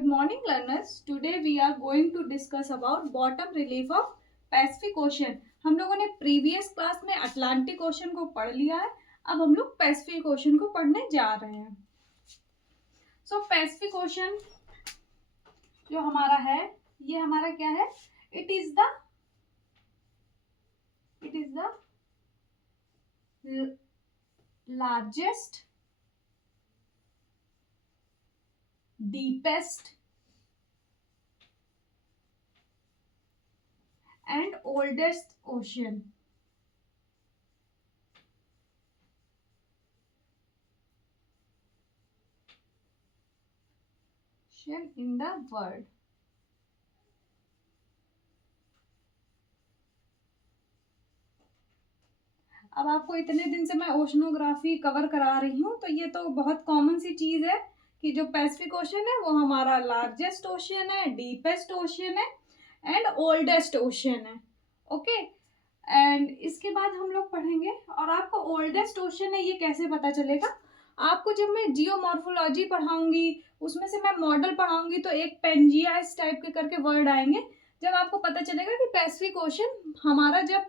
Good morning, learners. Today we are going to discuss about bottom relief of Pacific Ocean. हम लोगों ने previous class में Atlantic ocean को पढ़ लिया है. अब हम लोग पैसिफिक ओशन को पढ़ने जा रहे हैं. सो पैसिफिक ओशन जो हमारा है, ये हमारा क्या है? It is the largest, deepest and oldest ocean. In the world. अब आपको इतने दिन से मैं ओशनोग्राफी कवर करा रही हूँ, तो ये तो बहुत कॉमन सी चीज है कि जो पैसिफिक ओशन है वो हमारा लार्जेस्ट ओशियन है, डीपेस्ट ओशियन है एंड ओल्डेस्ट ओशियन है. ओके, एंड इसके बाद हम लोग पढ़ेंगे. और आपको ओल्डेस्ट ओशियन है ये कैसे पता चलेगा? आपको जब मैं जियोमॉर्फोलॉजी पढ़ाऊंगी, उसमें से मैं मॉडल पढ़ाऊंगी, तो एक पेंजिया इस टाइप के करके वर्ड आएंगे. जब आपको पता चलेगा कि पैसिफिक ओशन हमारा जब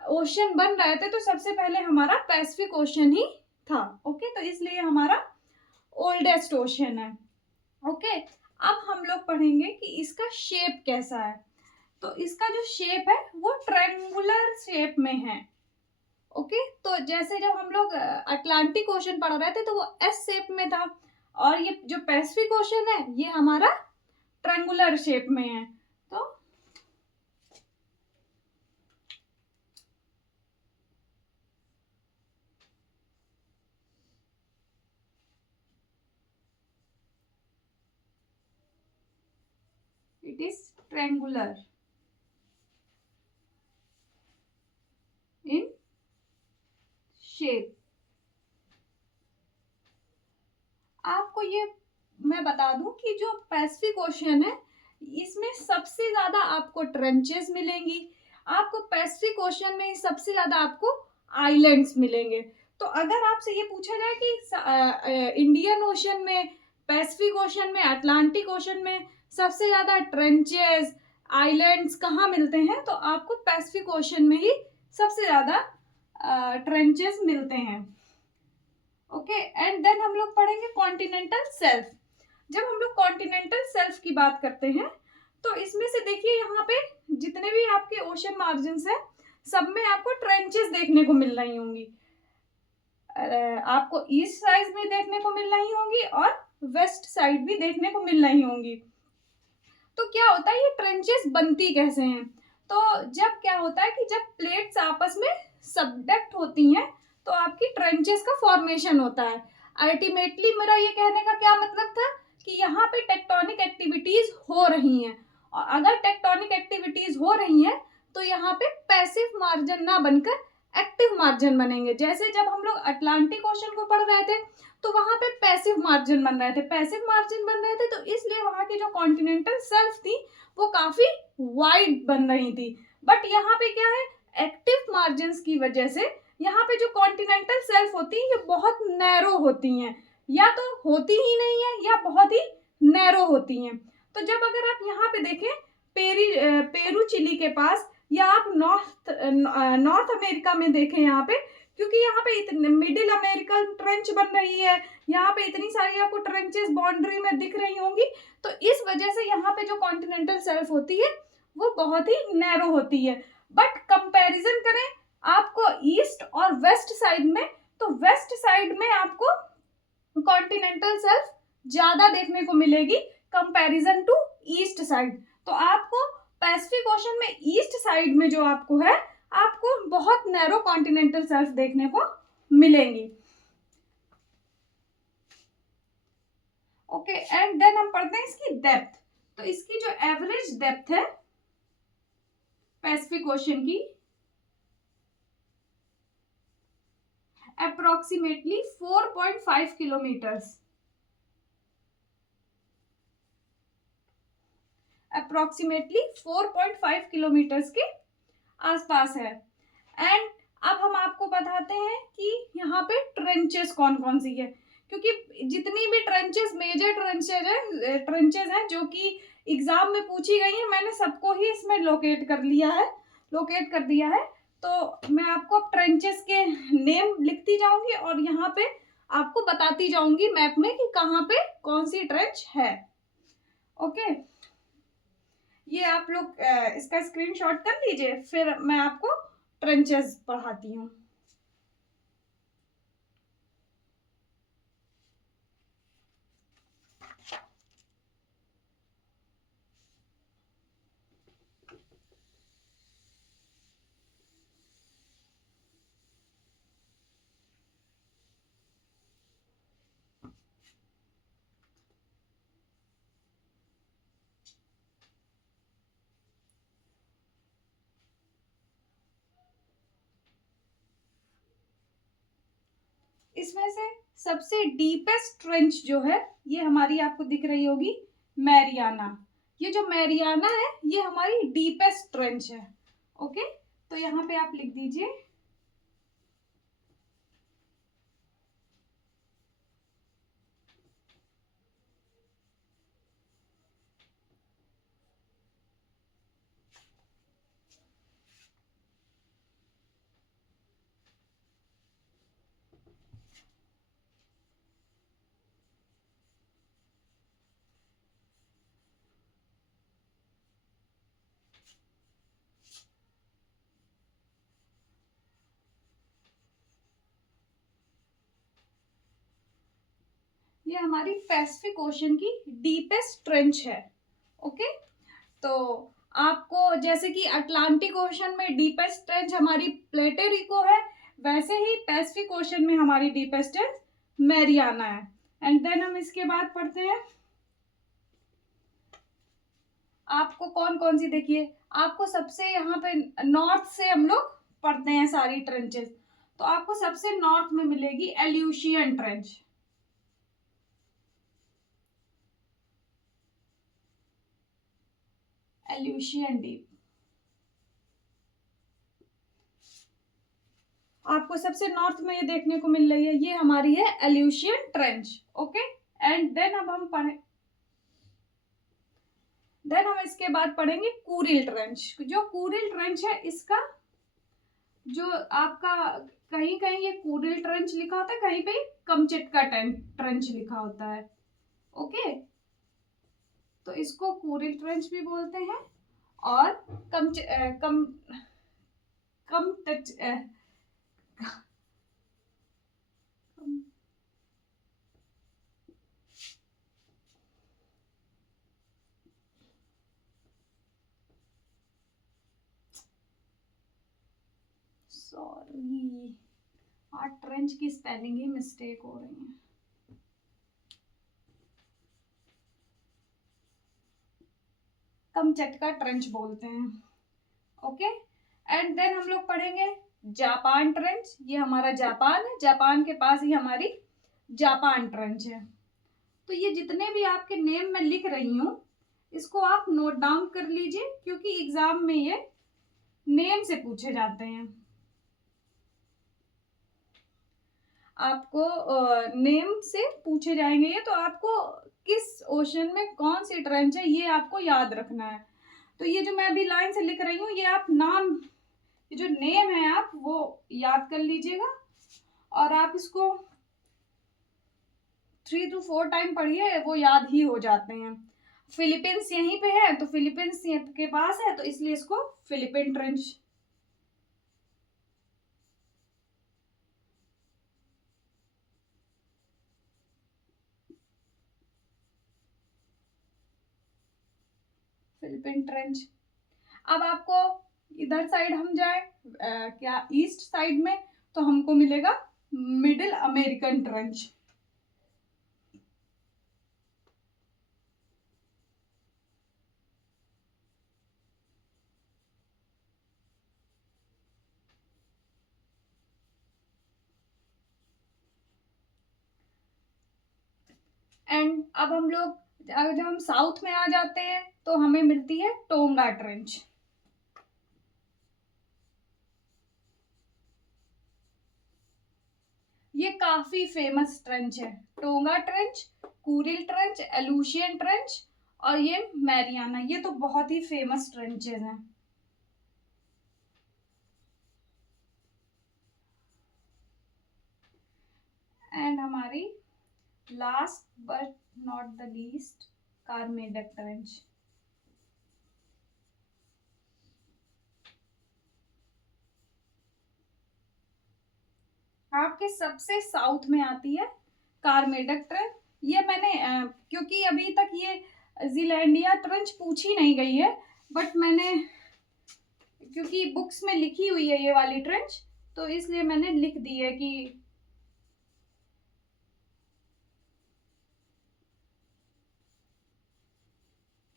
ओशन बन रहे थे तो सबसे पहले हमारा पैसिफिक ओशन ही था. ओके, तो इसलिए हमारा ओल्डेस्ट ओशन है. ओके, अब हम लोग पढ़ेंगे कि इसका शेप कैसा है. तो इसका जो शेप है वो ट्रायंगुलर शेप में है. ओके, तो जैसे जब हम लोग अटलांटिक ओशन पढ़ रहे थे तो वो एस शेप में था, और ये जो पैसिफिक ओशन है ये हमारा ट्रायंगुलर शेप में है. तो it is triangular in shape. आपको ये मैं बता दूं कि जो पैसिफिक ओशन है इसमें सबसे ज्यादा आपको ट्रेंचेस मिलेंगी. आपको पैसिफिक ओशन में सबसे ज्यादा आपको आइलैंड्स मिलेंगे. तो अगर आपसे ये पूछा जाए कि इंडियन ओशन में, पैसिफिक ओशन में, अटलांटिक ओशन में सबसे ज्यादा ट्रेंचेस, आइलैंड्स कहाँ मिलते हैं, तो आपको पैसिफिक ओशन में ही सबसे ज्यादा ट्रेंचेस मिलते हैं. ओके, एंड देन हम लोग पढ़ेंगे कॉन्टिनेंटल सेल्फ. जब हम लोग कॉन्टिनेंटल सेल्फ की बात करते हैं तो इसमें से देखिए यहाँ पे जितने भी आपके ओशन मार्जिन्स हैं सब में आपको ट्रेंचेस देखने को मिल रही होंगी. आपको ईस्ट साइड में देखने को मिल रही होंगी और वेस्ट साइड भी देखने को मिल रही होंगी. तो क्या होता है, ये ट्रेंचेस बनती कैसे हैं? तो जब क्या होता है कि जब प्लेट्स आपस में सबडक्ट होती हैं तो आपकी ट्रेंचेस का फॉर्मेशन होता है. अल्टीमेटली मेरा ये कहने का क्या मतलब था कि यहाँ पे टेक्टोनिक एक्टिविटीज हो रही हैं, और अगर टेक्टोनिक एक्टिविटीज हो रही हैं तो यहाँ पे पैसिव मार्जिन ना बनकर एक्टिव मार्जिन बनेंगे. जैसे जब हम लोग अटलांटिक ओशन को पढ़ रहे थे तो वहां पे पैसिव मार्जिन बन रहे थे, तो इसलिए वहां की जो कॉन्टिनेंटल शेल्फ थी वो काफी वाइड बन रही थी. बट यहाँ पे क्या है, एक्टिव मार्जिन की वजह से यहाँ पे जो कॉन्टिनेंटल शेल्फ होती है ये बहुत नैरो होती हैं, या तो होती ही नहीं है या बहुत ही नैरो होती हैं. तो जब अगर आप यहाँ पे देखें पेरू चिली के पास, या आप नॉर्थ अमेरिका में देखें यहाँ पे, क्योंकि यहाँ पे इतने मिडिल अमेरिकन ट्रेंच बन रही है, यहाँ पे इतनी सारी आपको ट्रेंचेस बाउंड्री में दिख रही होंगी, तो इस वजह से यहाँ पे जो कॉन्टिनेंटल शेल्फ होती है वो बहुत ही नैरो होती है. बट कंपैरिजन करें आपको ईस्ट और वेस्ट साइड में, तो वेस्ट साइड में आपको कॉन्टिनेंटल शेल्फ ज्यादा देखने को मिलेगी कंपैरिजन टू ईस्ट साइड. तो आपको पैसिफिक ओशन में ईस्ट साइड में जो आपको है, आपको बहुत नैरो कॉन्टिनेंटल शेल्फ देखने को मिलेंगी. ओके, एंड देन हम पढ़ते हैं इसकी डेप्थ. तो इसकी जो एवरेज डेप्थ है पैसिफिक ओशन की अप्रोक्सीमेटली 4.5 किलोमीटर्स, अप्रोक्सीमेटली 4.5 किलोमीटर्स के आसपास है. एंड अब हम आपको बताते हैं कि यहाँ पे ट्रेंचेस कौन कौन सी है, क्योंकि जितनी भी ट्रेंचेस, मेजर ट्रेंचेस हैं जो कि एग्जाम में पूछी गई है, मैंने सबको ही इसमें लोकेट कर दिया है। तो मैं आपको ट्रेंचेस के नेम लिखती जाऊंगी और यहाँ पे आपको बताती जाऊंगी मैप में कि कहाँ पे कौन सी ट्रेंच है। ओके, ये आप लोग इसका स्क्रीनशॉट कर लीजिए, फिर मैं आपको ट्रेंचेस पढ़ाती हूँ। इसमें से सबसे डीपेस्ट ट्रेंच जो है ये हमारी आपको दिख रही होगी मैरियाना। ये जो मैरियाना है ये हमारी डीपेस्ट ट्रेंच है। ओके, तो यहाँ पे आप लिख दीजिए ये हमारी पैसिफिक ओशन की डीपेस्ट ट्रेंच है। ओके, तो आपको जैसे कि अटलांटिक ओशन में डीपेस्ट ट्रेंच हमारी प्लेटो रिको है, वैसे ही पैसिफिक ओशन में हमारी डीपेस्ट ट्रेंच मैरियाना है। एंड देन हम इसके बाद पढ़ते हैं आपको कौन कौन सी, देखिए आपको सबसे यहाँ पे नॉर्थ से हम लोग पढ़ते हैं सारी ट्रेंचेस, तो आपको सबसे नॉर्थ में मिलेगी एल्यूशियन ट्रेंच। एल्यूशियन डीप आपको सबसे नॉर्थ में ये देखने को मिल रही है, ये हमारी है एल्यूशियन ट्रेंच। ओके, एंड देन अब हम इसके बाद पढ़ेंगे कूरिल ट्रेंच। जो कूरिल ट्रेंच है इसका जो आपका कहीं कहीं ये कूरिल ट्रेंच लिखा होता है, कहीं पे कमचटका ट्रेंच लिखा होता है। ओके, तो इसको कूरिल ट्रेंच भी बोलते हैं और कम टच सॉरी, ट्रेंच की स्पेलिंग ही मिस्टेक हो रही है। कमचटका ट्रेंच बोलते हैं। ओके, एंड देन हम लोग पढ़ेंगे जापान ट्रेंच। ये हमारा जापान है, जापान के पास ही हमारी जापान ट्रेंच है। तो ये जितने भी आपके नेम मैं लिख रही हूँ इसको आप नोट डाउन कर लीजिए, क्योंकि एग्जाम में ये नेम से पूछे जाते हैं। आपको नेम से पूछे जाएंगे ये, तो आपको किस ओशन में कौन सी ट्रेंच है ये आपको याद रखना है। तो ये जो मैं अभी लाइन से लिख रही हूँ ये आप नाम, ये जो नेम है आप वो याद कर लीजिएगा और आप इसको 3 to 4 टाइम पढ़िए, वो याद ही हो जाते हैं। फिलीपींस यहीं पे है तो फिलीपींस के पास है तो इसलिए इसको फिलीपीन ट्रेंच। Philippine trench. अब आपको इधर साइड हम जाए क्या ईस्ट साइड में, तो हमको मिलेगा मिडिल अमेरिकन ट्रेंच। एंड अब हम लोग जब हम साउथ में आ जाते हैं तो हमें मिलती है टोंगा ट्रेंच। ये काफी फेमस ट्रेंच है, Tonga trench, Kuril trench, Aleutian trench और ये मैरियाना, ये तो बहुत ही फेमस ट्रेंचेस हैं। एंड हमारी last but not the least, Kermadec trench. आपके सबसे साउथ में आती है कार्मेडक ट्रेंच। ये मैंने क्योंकि अभी तक ये जीलैंडिया ट्रेंच पूछी नहीं गई है, बट मैंने क्योंकि बुक्स में लिखी हुई है ये वाली ट्रेंच, तो इसलिए मैंने लिख दी है कि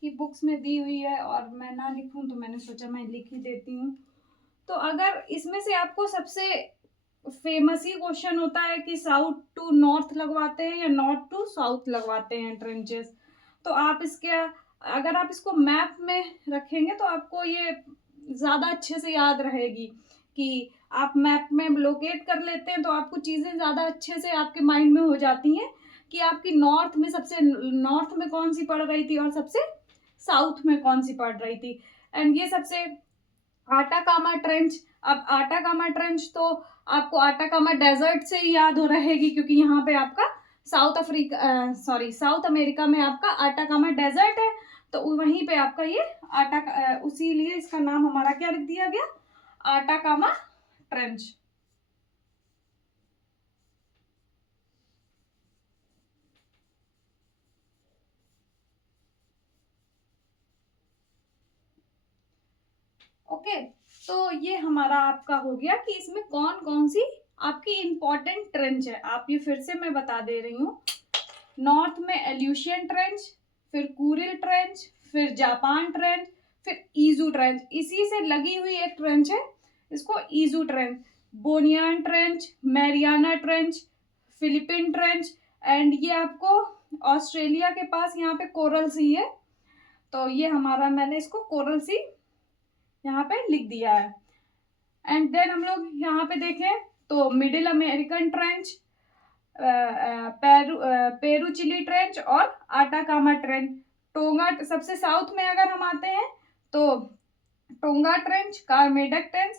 बुक्स में दी हुई है और मैं ना लिखूं तो मैंने सोचा मैं लिख ही देती हूँ। तो अगर इसमें से आपको सबसे फेमस ही क्वेश्चन होता है कि साउथ टू नॉर्थ लगवाते हैं या नॉर्थ टू साउथ लगवाते हैं ट्रेंचेस, तो आप इसके अगर आप इसको मैप में रखेंगे तो आपको ये ज़्यादा अच्छे से याद रहेगी कि आप मैप में लोकेट कर लेते हैं तो आपको चीज़ें ज़्यादा अच्छे से आपके माइंड में हो जाती हैं कि आपकी नॉर्थ में सबसे नॉर्थ में कौन सी पड़ रही थी और सबसे साउथ में कौन सी पड़ रही थी। एंड ये सबसे आटाकामा ट्रेंच, अब आटाकामा ट्रेंच तो आपको आटाकामा डेजर्ट से ही याद हो रहेगी क्योंकि यहाँ पे आपका साउथ अमेरिका में आपका आटाकामा डेजर्ट है, तो वहीं पे आपका ये उसी लिए इसका नाम हमारा क्या लिख दिया गया, आटाकामा ट्रेंच। ओके, तो ये हमारा आपका हो गया कि इसमें कौन कौन सी आपकी इंपॉर्टेंट ट्रेंच है। आप ये फिर से मैं बता दे रही हूँ, नॉर्थ में एल्यूशियन ट्रेंच, फिर कुरिल ट्रेंच, फिर जापान ट्रेंच, फिर ईजू ट्रेंच, इसी से लगी हुई एक ट्रेंच है, इसको Izu trench, Bonin trench, Mariana trench, Philippine trench, and ये आपको ऑस्ट्रेलिया के पास यहाँ पे कोरल सी है, तो ये हमारा मैंने इसको कोरल सी यहाँ पे लिख दिया है। एंड देन हम लोग यहाँ पे देखें तो middle American trench, Peru Chile trench और आटाकामा ट्रेंच। टोंगा सबसे साउथ में अगर हम आते हैं तो Tonga trench, Kermadec trench,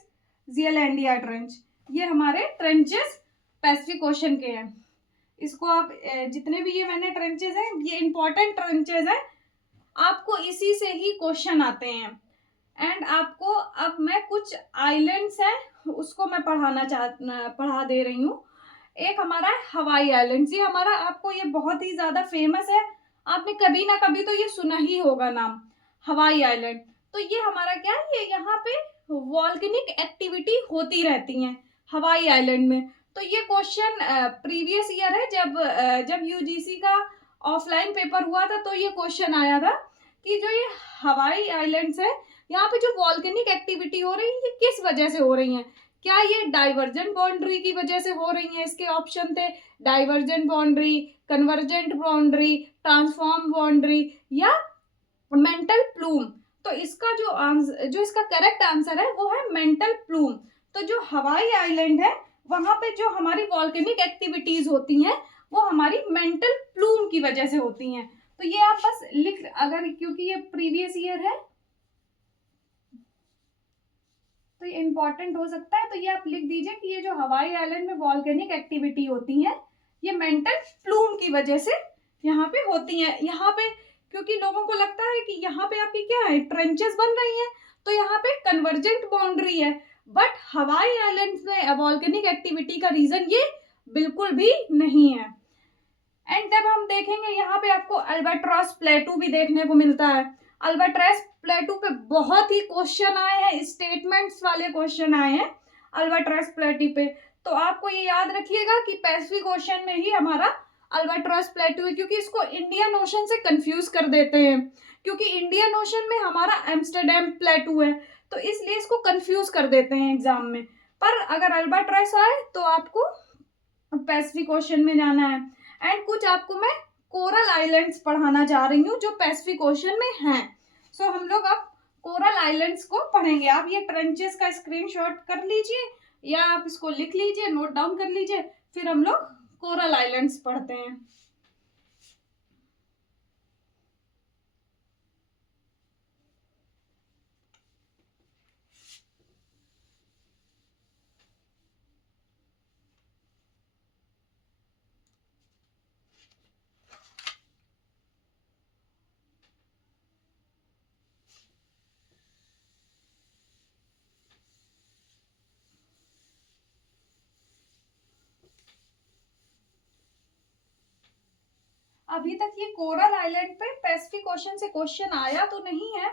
Zealandia trench, ये हमारे ट्रेंचेस पैसिफिक ओशन के हैं। इसको आप जितने भी ये मैंने ट्रेंचेस हैं ये इंपॉर्टेंट ट्रेंचेस हैं, आपको इसी से ही क्वेश्चन आते हैं। एंड आपको अब मैं कुछ आइलैंड्स हैं उसको मैं पढ़ा दे रही हूँ। एक हमारा है हवाई आइलैंड्स, ये हमारा आपको ये बहुत ही ज्यादा फेमस है, आपने कभी ना कभी तो ये सुना ही होगा नाम, हवाई आइलैंड। तो ये हमारा क्या है, ये यहाँ पे वॉल्केनिक एक्टिविटी होती रहती है हवाई आइलैंड में। तो ये क्वेश्चन प्रीवियस ईयर है, जब यूजीसी का ऑफलाइन पेपर हुआ था तो ये क्वेश्चन आया था कि जो ये हवाई आइलैंड्स है यहाँ पे जो वॉल्केनिक एक्टिविटी हो रही है ये किस वजह से हो रही है, क्या ये डाइवर्जेंट बाउंड्री की वजह से हो रही है। इसके ऑप्शन थे divergent boundary, convergent boundary, transform boundary या मेंटल प्लूम। तो इसका जो इसका करेक्ट आंसर है वो है मेंटल प्लूम। तो जो हवाई आइलैंड है वहां पे जो हमारी वॉल्केनिक एक्टिविटीज होती हैं वो हमारी मेंटल प्लूम की वजह से होती हैं। तो ये आप बस लिख, अगर क्योंकि ये प्रीवियस ईयर है तो ये इंपॉर्टेंट हो सकता है, तो ये आप लिख दीजिए कि ये जो हवाई आइलैंड में वॉल्केनिक एक्टिविटी होती है ये मेंटल प्लूम की वजह से यहाँ पे होती है। यहाँ पे क्योंकि लोगों को लगता है कि यहाँ पे आपकी क्या है, ट्रेंचेस बन रही हैं, तो यहाँ पे कन्वर्जेंट बाउंड्री है, बट हवाई आइलैंड में वॉल्केनिक एक्टिविटी का रीजन ये बिल्कुल भी नहीं है। एंड जब हम देखेंगे यहाँ पे आपको अल्बाट्रॉस प्लेटू भी देखने को मिलता है। अल्बाट्रॉस प्लेटू पे बहुत ही क्वेश्चन आए हैं, स्टेटमेंट्स वाले क्वेश्चन आए हैं अल्बाट्रॉस प्लेटू पे, तो आपको ये याद रखिएगा कि पैसिफिक ओशन में ही हमारा अल्बाट्रॉस प्लेटू है, क्योंकि इसको इंडियन ओशन से कंफ्यूज कर देते हैं, क्योंकि इंडियन ओशन में हमारा एम्स्टर्डम प्लेटू है, तो इसलिए इसको कंफ्यूज कर देते हैं एग्जाम में। पर अगर अल्बाट्रॉस आए तो आपको पैसिफिक ओशन में जाना है। एंड कुछ आपको मैं कोरल आइलैंड्स पढ़ाना जा रही हूँ जो पैसिफिक ओशन में हैं। सो हम लोग अब कोरल आइलैंड्स को पढ़ेंगे। आप ये ट्रेंचेस का स्क्रीनशॉट कर लीजिए या आप इसको लिख लीजिए, नोट डाउन कर लीजिए। फिर हम लोग कोरल आइलैंड्स पढ़ते हैं। अभी तक ये कोरल आइलैंड पे पैसिफिक ओशन से क्वेश्चन आया तो नहीं है,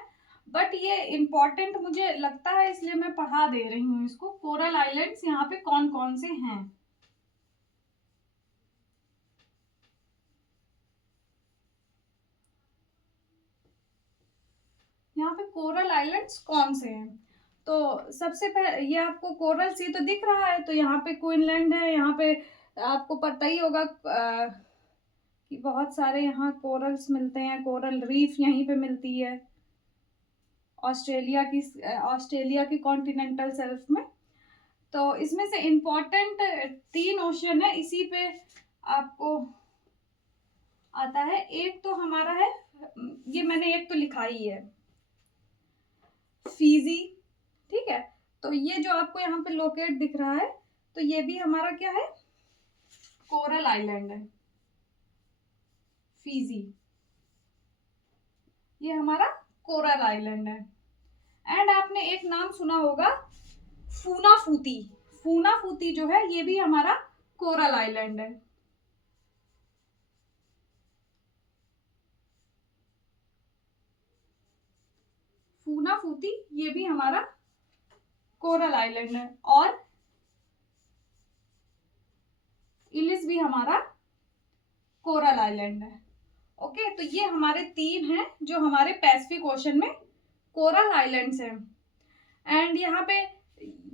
बट ये इम्पोर्टेंट मुझे लगता है, इसलिए मैं पढ़ा दे रही हूँ इसको। कोरल आइलैंड्स यहाँ पे कौन कौन से हैं, यहाँ पे कोरल आइलैंड्स कौन से हैं। तो सबसे पहले ये आपको कोरल सी तो दिख रहा है, तो यहाँ पे क्वीनलैंड है, यहाँ पे आपको पता ही होगा कि बहुत सारे यहाँ कोरल्स मिलते हैं, कोरल रीफ यहीं पे मिलती है ऑस्ट्रेलिया की कॉन्टिनेंटल शेल्फ में। तो इसमें से इम्पोर्टेंट 3 ओशन है, इसी पे आपको आता है। एक तो हमारा है, ये मैंने एक तो लिखा ही है, फीजी, ठीक है। तो ये जो आपको यहाँ पे लोकेट दिख रहा है, तो ये भी हमारा क्या है, कोरल आइलैंड है, फीजी, ये हमारा कोरल आइलैंड है। एंड आपने एक नाम सुना होगा फूनाफूती, फूनाफूती जो है ये भी हमारा कोरल आइलैंड है। फूनाफूती ये भी हमारा कोरल आइलैंड है, और इलिस भी हमारा कोरल आइलैंड है। ओके, तो ये हमारे 3 हैं जो हमारे पैसिफिक ओशन में कोरल आइलैंड्स हैं। एंड यहाँ पे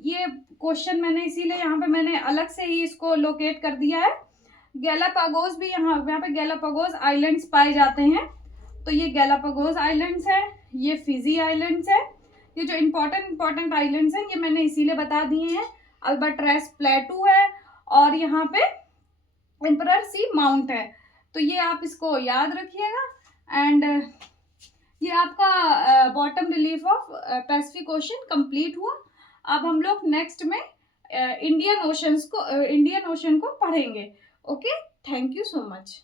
ये क्वेश्चन मैंने इसीलिए यहाँ पे मैंने अलग से ही इसको लोकेट कर दिया है। गैलापागोस भी यहाँ पे गैलापागोस आइलैंड्स पाए जाते हैं, तो ये गैलापागोस आइलैंड्स है, ये फिजी आइलैंड्स है। ये जो इम्पोर्टेंट आइलैंड्स हैं ये मैंने इसीलिए बता दिए हैं। अल्बर्ट्रेस प्लेटू है, और यहाँ पे एम्परर सी माउंट है। तो ये आप इसको याद रखिएगा। एंड ये आपका bottom relief of Pacific ocean complete हुआ। अब हम लोग नेक्स्ट में इंडियन ओशन को पढ़ेंगे। Okay, thank you so much.